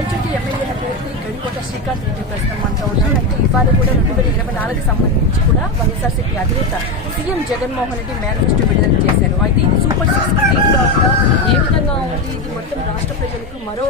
Rayachoti MLA అభ్యర్థి గడికోట శ్రీకాంత్ రెడ్డి ప్రస్తుతం మనతో ఉన్నారు. అయితే ఇవాళ కూడా రెండు వేల ఇరవై నాలుగు సంబంధించి కూడా వైఎస్ఆర్సీపీ అధినేత సీఎం జగన్మోహన్ రెడ్డి మేనిఫెస్టో విడుదల చేశారు. అయితే ఇది సూపర్ సిక్స్ ఏ విధంగా ఉంది ఇది మొత్తం రాష్ట్ర ప్రజలకు మరో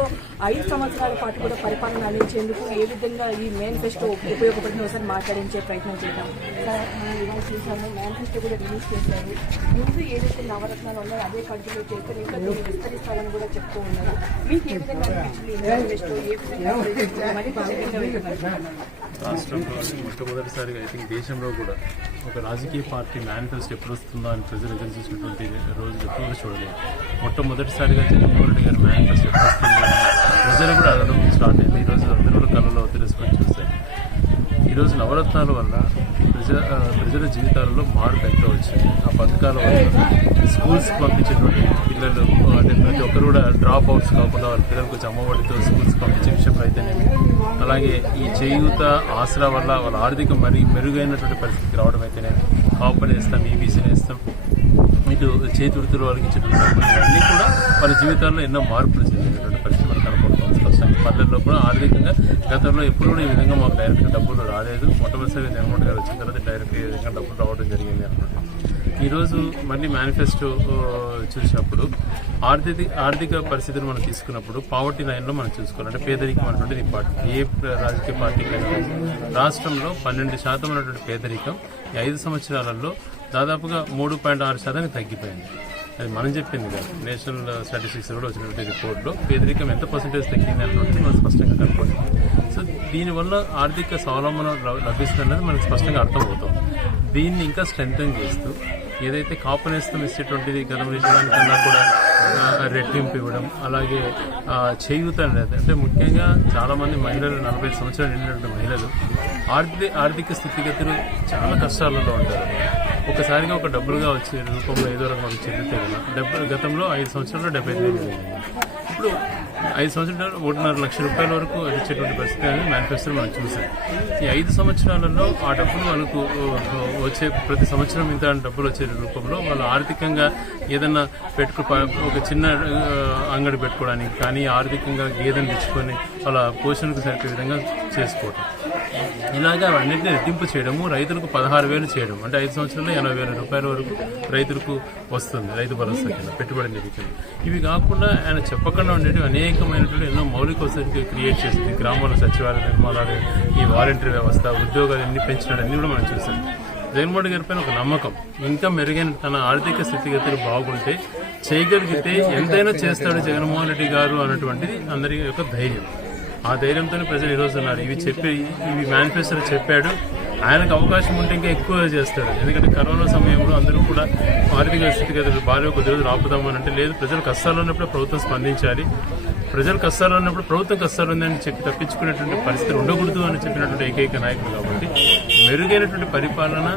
ఐదు సంవత్సరాల పాటు కూడా పరిపాలన అందించేందుకు ఏ విధంగా ఈ మేనిఫెస్టో ఉపయోగపడిన ఒకసారి మాట్లాడించే ప్రయత్నం చేద్దాం. సార్ మనం ఇవాళ చూసాము మేనిఫెస్టో కూడా రిలీజ్ చేశారు. ముందు ఏదైతే నవరత్నాలు ఉన్నాయో అదే కంటిన్యూ చేస్తారు ఇంకా దీన్ని విస్తరిస్తారని కూడా చెప్తూ ఉన్నారు. మీకు ఏ విధంగా అనిపించింది మేనిఫెస్టో ఏ విధంగా మరి రాష్ట్రంలో మొట్టమొదటిసారిగా ఐ థింక్ దేశంలో కూడా ఒక రాజకీయ పార్టీ మేనిఫెస్టో ఎప్పుడు వస్తుందో అని ప్రజలు ఎదురు చూసినటువంటి రోజులు ఎప్పుడు చూడలేదు. మొట్టమొదటిసారిగా జగన్మోహన్ రెడ్డి గారి మేనిఫెస్టో ఎప్పుడు వస్తుందో ప్రజలు కూడా అడగడం స్టార్ట్ అయింది. ఈరోజు అందరూ కూడా కళ్ళలో తెలుసుకొని చూస్తారు ఈరోజు నవరత్నాల వల్ల ప్రజ ప్రజల జీవితాలలో మార్పు ఎంతో వచ్చింది. ఆ పథకాల వల్ల స్కూల్స్కి పంపించేటువంటి పిల్లలు అంటే ప్రతి ఒక్కరు కూడా డ్రాప్ అవుట్స్ కాకుండా వాళ్ళ పిల్లలకు వచ్చి అమ్మఒడితో స్కూల్స్కి పంపించే విషయంలో అయితేనేమి అలాగే ఈ చేయూత ఆసరా వల్ల వాళ్ళ ఆర్థిక మరి మెరుగైనటువంటి పరిస్థితికి రావడం అయితేనేమి కాపర్ వేస్తాం ఈబీసీని వేస్తాం ఇటు చేతి వృత్తులు వాళ్ళకి ఇచ్చేటువంటి అన్నీ కూడా వాళ్ళ జీవితాల్లో ఎన్నో మార్పులు చెందినటువంటి పరిస్థితి. పర్లేదులో కూడా ఆర్థికంగా గతంలో ఎప్పుడు కూడా ఈ విధంగా మాకు డైరెక్ట్ డబ్బులు రాలేదు. మొట్టమొదటిసారి జగన్మోహన్ గారు వచ్చిన తర్వాత డైరెక్ట్ ఈ విధంగా డబ్బులు రావడం జరిగింది అనమాట ఈరోజు మళ్ళీ మేనిఫెస్టో చూసినప్పుడు ఆర్థిక ఆర్థిక పరిస్థితిని మనం తీసుకున్నప్పుడు పావర్టీ లైన్లో మనం చూసుకోవాలంటే పేదరికం అనేటువంటిది పార్టీ ఏ రాజకీయ పార్టీకైనా రాష్ట్రంలో పన్నెండు శాతం ఉన్నటువంటి పేదరికం ఈ ఐదు సంవత్సరాలలో దాదాపుగా మూడు పాయింట్ ఆరు శాతానికి తగ్గిపోయింది. అది మనం చెప్పింది కాదు. నేషనల్ స్టాటిస్టిక్స్ కూడా వచ్చినటువంటి రిపోర్ట్లో పేదరికం ఎంత పర్సెంటేజ్ తగ్గింది అనేటువంటిది మనం స్పష్టంగా కనుక్కోండి సో దీనివల్ల ఆర్థిక స్వావలంబన లభిస్తుందనేది లభిస్తుందన్నది మనకు స్పష్టంగా అర్థమవుతాం దీన్ని ఇంకా స్ట్రెంథన్ చేస్తూ ఏదైతే కాపనేస్తం ఇచ్చేటువంటిది గతంలో ఇచ్చడానికన్నా కూడా రెట్టింపు ఇవ్వడం అలాగే చేయూత అనేది అంటే ముఖ్యంగా చాలామంది మహిళలు నలభై సంవత్సరాలు నిండినటువంటి మహిళలు ఆర్థిక ఆర్థిక స్థితిగతులు చాలా కష్టాలలో ఉంటారు. ఒకసారిగా ఒక డబ్బులుగా వచ్చే రూపంలో ఏదో రకం చెందితే కదా డెబ్బై గతంలో ఐదు సంవత్సరాల్లో డెబ్బై ఐదు వేలు. ఇప్పుడు ఐదు సంవత్సరాలు ఒకటిన్నర లక్ష రూపాయల వరకు వచ్చేటువంటి పరిస్థితి అనేది మేనిఫెస్టోలో మనం చూసాం. ఈ ఐదు సంవత్సరాలలో ఆ డబ్బులు వాళ్ళకు వచ్చే ప్రతి సంవత్సరం ఇంత డబ్బులు వచ్చే రూపంలో వాళ్ళు ఆర్థికంగా ఏదన్నా పెట్టుకు ఒక చిన్న అంగడి పెట్టుకోవడానికి కానీ ఆర్థికంగా గేదెను తెచ్చుకొని వాళ్ళ పోషణకు సరిపోయే విధంగా చేసుకోవటం. ఇలాగా అవన్నింటినీ రెట్టింపు చేయడము రైతులకు పదహారు వేలు చేయడం అంటే ఐదు సంవత్సరాల్లో ఎనభై వేల రూపాయల వరకు రైతులకు వస్తుంది రైతు భరోసా కింద పెట్టుబడి నిధికింద ఇవి కాకుండా ఆయన చెప్పకుండా ఉండేవి అనేకమైనటువంటి ఎన్నో మౌలిక వసతులు క్రియేట్ చేసింది. గ్రామాల సచివాలయ నిర్మాణాలు ఈ వాలంటీర్ వ్యవస్థ ఉద్యోగాలు ఎన్ని పెంచడం కూడా మనం చూసాం. జగన్మోహన్ గారిపైన గారి పైన ఒక నమ్మకం ఇంకా మెరుగైన తన ఆర్థిక స్థితిగతులు బాగుంటే చేయగలిగితే ఎంతైనా చేస్తాడు జగన్మోహన్ రెడ్డి గారు అన్నటువంటిది అందరి యొక్క ధైర్యం. ఆ ధైర్యంతోనే ప్రజలు ఈరోజు ఉన్నారు. ఇవి చెప్పి ఇవి మేనిఫెస్టోలో చెప్పాడు. ఆయనకు అవకాశం ఉంటే ఇంకా ఎక్కువ చేస్తాడు. ఎందుకంటే కరోనా సమయంలో అందరూ కూడా ఆర్థిక స్థితిగతులు భార్య కొద్ది రోజులు ఆపుదామని అంటే లేదు. ప్రజలు కష్టాలు ఉన్నప్పుడు ప్రభుత్వం స్పందించాలి. ప్రజలు కష్టాలు ఉన్నప్పుడు ప్రభుత్వం కష్టాలు ఉందని చెప్పి తప్పించుకునేటువంటి పరిస్థితి ఉండకూడదు అని చెప్పినటువంటి ఏకైక నాయకుడు కాబట్టి మెరుగైనటువంటి పరిపాలన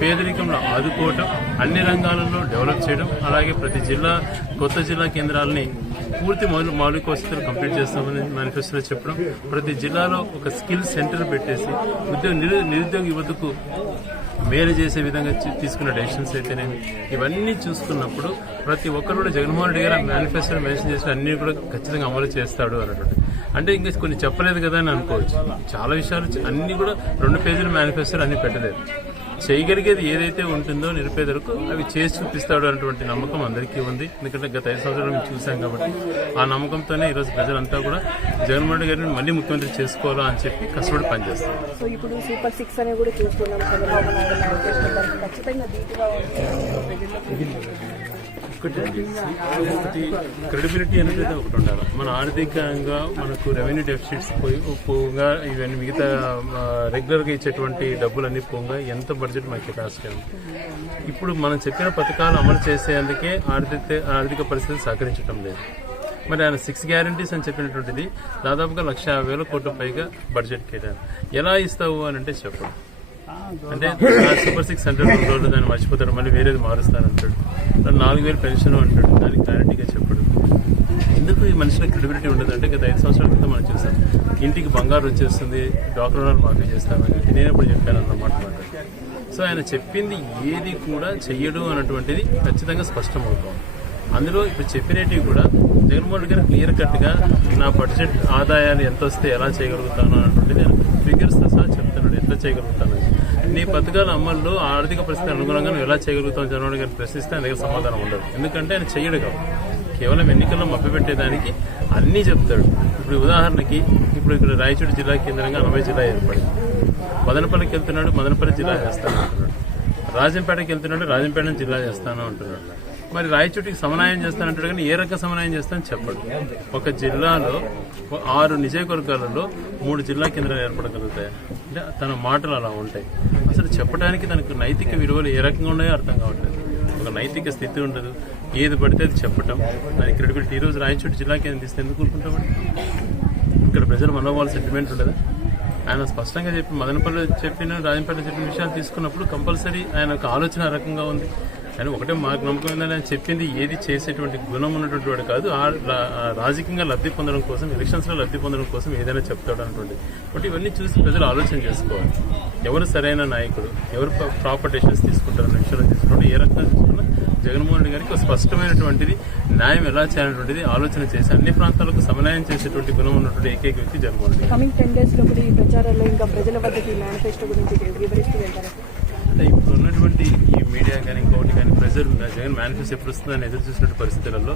పేదరికంలో ఆదుకోవటం అన్ని రంగాలలో డెవలప్ చేయడం అలాగే ప్రతి జిల్లా కొత్త జిల్లా కేంద్రాలని పూర్తి మౌలిక వసతులు కంప్లీట్ చేస్తామని మేనిఫెస్టోలో చెప్పడం. ప్రతి జిల్లాలో ఒక స్కిల్ సెంటర్ పెట్టేసి ఉద్యోగ నిరు నిరుద్యోగ యువతకు మేలు చేసే విధంగా తీసుకున్న డెసిషన్స్ అయితేనేమి. ఇవన్నీ చూసుకున్నప్పుడు ప్రతి ఒక్కరు కూడా జగన్మోహన్ రెడ్డి గారు మేనిఫెస్టోలో మెన్షన్ చేసిన అన్ని కూడా ఖచ్చితంగా అమలు చేస్తాడు అన్నటువంటి అంటే ఇంకా కొన్ని చెప్పలేదు కదా అని అనుకోవచ్చు. చాలా విషయాలు అన్ని కూడా రెండు పేజీల మేనిఫెస్టోలు అన్ని పెట్టలేదు. చేయగలిగేది ఏదైతే ఉంటుందో నిరుపేదలకు అవి చేసి చూపిస్తాడు అన్నటువంటి నమ్మకం అందరికీ ఉంది. ఎందుకంటే గత ఐదు సంవత్సరాలు మేము చూసాం కాబట్టి ఆ నమ్మకంతోనే ఈరోజు ప్రజలంతా కూడా జగన్మోహన్ రెడ్డి గారిని మళ్ళీ ముఖ్యమంత్రి చేసుకోవాలా అని చెప్పి కష్టపడి పనిచేస్తారు. సో ఇప్పుడు సూపర్ సిక్స్ అని కూడా చూస్తున్నాం ఒకటి ఒకటి క్రెడిబిలిటీ అనేది ఒకటి ఉండాలి. మన ఆర్థికంగా మనకు రెవెన్యూ డెఫిసిట్స్ పోయి పోగా ఇవన్నీ మిగతా రెగ్యులర్గా ఇచ్చేటువంటి డబ్బులన్నీ పోగా ఎంత బడ్జెట్ మన కెపాసిటీ ఉంది. ఇప్పుడు మనం చెప్పిన పథకాలు అమలు చేసేందుకే ఆర్థిక ఆర్థిక పరిస్థితి సహకరించడం లేదు. మరి ఆయన సిక్స్ గ్యారంటీస్ అని చెప్పినటువంటిది దాదాపుగా లక్ష యాభై వేల కోట్ల పైగా బడ్జెట్ కేటాను ఎలా ఇస్తావు అని అంటే చెప్పండి. అంటే సూపర్ సిక్స్ హండ్రెడ్ రెండు రోజులు దాన్ని మర్చిపోతాడు మళ్ళీ వేరేది మారుస్తారు అంటాడు. నాలుగు వేలు పెన్షన్ అంటాడు. దానికి క్లారిటీగా చెప్పడు. ఎందుకు ఈ మనిషిలో క్రెడిబిలిటీ ఉండదు? అంటే గత ఐదు సంవత్సరాల క్రితం మనం చూసాం. ఇంటికి బంగారు వచ్చేస్తుంది. డాక్టర్ వాళ్ళు మాఫీ చేస్తామని చెప్పి నేను ఎప్పుడు చెప్పాను అన్నమాట సో ఆయన చెప్పింది ఏది కూడా చెయ్యడు అన్నటువంటిది ఖచ్చితంగా స్పష్టం అవుతుంది అందులో ఇప్పుడు చెప్పినవి కూడా జగన్మోహన్ రెడ్డి గారు క్లియర్ కట్గా నా బడ్జెట్ ఆదాయాలు ఎంత వస్తే ఎలా చేయగలుగుతాను అన్నటువంటి నేను ఫిగర్స్తో సహా చెప్తున్నాడు. ఎంత చేయగలుగుతాను? నీ పథకాల అమల్లో ఆర్థిక పరిస్థితి అనుగుణంగా నువ్వు ఎలా చేయగలుగుతావు? జగన్మోహన్ రెడ్డి గారిని ప్రశ్నిస్తే ఆయన దగ్గర సమాధానం ఉండదు. ఎందుకంటే ఆయన చెయ్యడు కాబట్టి. కేవలం ఎన్నికల్లో మభ్యపెట్టేదానికి అన్నీ చెప్తాడు. ఇప్పుడు ఉదాహరణకి ఇప్పుడు ఇక్కడ రాయచూడు జిల్లా కేంద్రంగా అనభై జిల్లా ఏర్పడింది. మదనపల్లికి వెళ్తున్నాడు మదనపల్లి జిల్లా చేస్తాను అంటున్నాడు. రాజంపేటకి వెళ్తున్నాడు రాజంపేట జిల్లా చేస్తాను అంటున్నాడు. మరి రాయచోటికి సమన్వయం చేస్తానంటాడు కానీ ఏ రకం సమన్వయం చేస్తానని చెప్పడు. ఒక జిల్లాలో ఆరు నియోజకవర్గాలలో మూడు జిల్లా కేంద్రాలు ఏర్పడగలుగుతాయి. అంటే తన మాటలు అలా ఉంటాయి. అసలు చెప్పడానికి తనకు నైతిక విలువలు ఏ రకంగా ఉన్నాయో అర్థం కావట్లేదు. ఒక నైతిక స్థితి ఉండదు. ఏది పడితే అది చెప్పటం. దాని క్రెడిబిలిటీ ఈరోజు రాయచోటి జిల్లా కేంద్రం తీస్తే ఎందుకు కోరుకుంటామండి ఇక్కడ ప్రజల మనోభావాల సెంటిమెంట్ ఉండదా? ఆయన స్పష్టంగా చెప్పి మదనపల్లి చెప్పిన రాజంపల్లి చెప్పిన విషయాలు తీసుకున్నప్పుడు కంపల్సరీ ఆయన ఒక ఆలోచన రకంగా ఉంది. కానీ ఒకటే మాకు నమ్మకం ఏంటంటే ఆయన చెప్పింది ఏది చేసేటువంటి గుణం ఉన్నటువంటి వాడు కాదు. ఆ రాజకీయంగా లబ్ధి పొందడం కోసం ఎలక్షన్స్లో లబ్ధి పొందడం కోసం ఏదైనా చెప్తాడు అనుకోండి. బట్ ఇవన్నీ చూసి ప్రజలు ఆలోచన చేసుకోవాలి. ఎవరు సరైన నాయకుడు ఎవరు ప్రాపర్ డెసిషన్స్ తీసుకుంటారు అనే తీసుకుంటారు ఏ రకంగా తీసుకున్నా జగన్మోహన్ రెడ్డి గారికి ఒక స్పష్టమైనటువంటిది న్యాయం ఎలా చేయాలనేటువంటిది ఆలోచన చేసి అన్ని ప్రాంతాలకు సమన్వయం చేసేటువంటి గుణం ఉన్నటువంటి ఏకైక వ్యక్తి జగన్మోహన్ రెడ్డి కమింగ్ టెన్ డేస్లో కూడా ఈ ప్రచారాల్లో ఇంకా ప్రజల వద్దకు మేనిఫెస్టో గురించి వివరిస్తూ వెళ్తారు? అంటే ఇప్పుడు ఉన్నటువంటి ఈ మీడియా కానీ ఇంకోటి కానీ ప్రెజర్ జగన్ మేనిఫెస్టో ఎప్పుడు వస్తుందని ఎదురు చూసినట్టు పరిస్థితులలో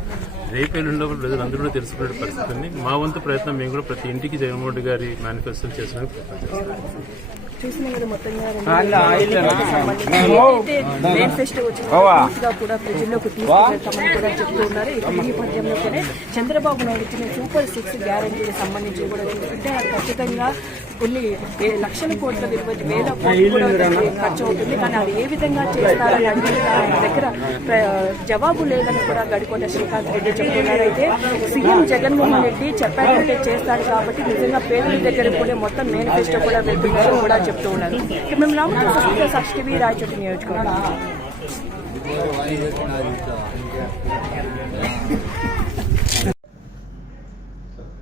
రేపు ఎల్లుండి ప్రజలు అందరూ కూడా తెలుసుకునే పరిస్థితి ఉంది మా వంతు ప్రయత్నం మేము కూడా ప్రతి ఇంటికి జగన్మోహన్ రెడ్డి గారి మేనిఫెస్టో చేసిన ప్రయత్నం కదా మొత్తంగా కూడా ప్రజల్లోకి కూడా చెప్తూ ఉన్నారు ఈ చంద్రబాబు నాయుడు ఇచ్చిన సూపర్ సిక్స్ గ్యారంటీకి సంబంధించి కూడా చూస్తుంటే అది ఖచ్చితంగా కొన్ని ఏ- లక్షల కోట్ల విలువ వేల కోట్లు కూడా ఖర్చు అవుతుంది. కానీ అది ఏ విధంగా చేస్తారని అడిగిన దగ్గర జవాబు లేదని కూడా గడికొండ శ్రీకాంత్ రెడ్డి చెప్తున్నారు. అయితే సీఎం జగన్మోహన్ రెడ్డి చెప్పారంటే చేస్తారు కాబట్టి నిజంగా పేదల దగ్గర కూడా మొత్తం మేనిఫెస్టో కూడా వెళ్తుందని కూడా చెప్తూ ఉన్నారు. మేము రామకృష్ణ సాక్షి టీవీ రాయచోటి నియోజకవర్గం.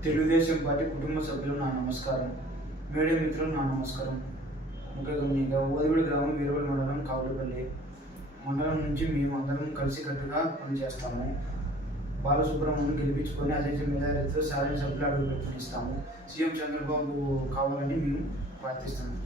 తెలుగుదేశం పార్టీ కుటుంబ సభ్యులు నా నమస్కారం. మీడియా మిత్రులు నా నమస్కారం. ముఖ్యంగా గమనిక ఓదిగుడి గ్రామం వీరవల్ మండలం కావులపల్లి. మండలం నుంచి మేము అందరం కలిసికట్టుగా పనిచేస్తాము. బాలసుబ్రహ్మణ్యం గెలిపించుకొని అదే మేధావితో సాధారణ సభ్యులు అడుగు ప్రయత్నిస్తాము సీఎం చంద్రబాబు కావాలని మేము ప్రార్థిస్తున్నాము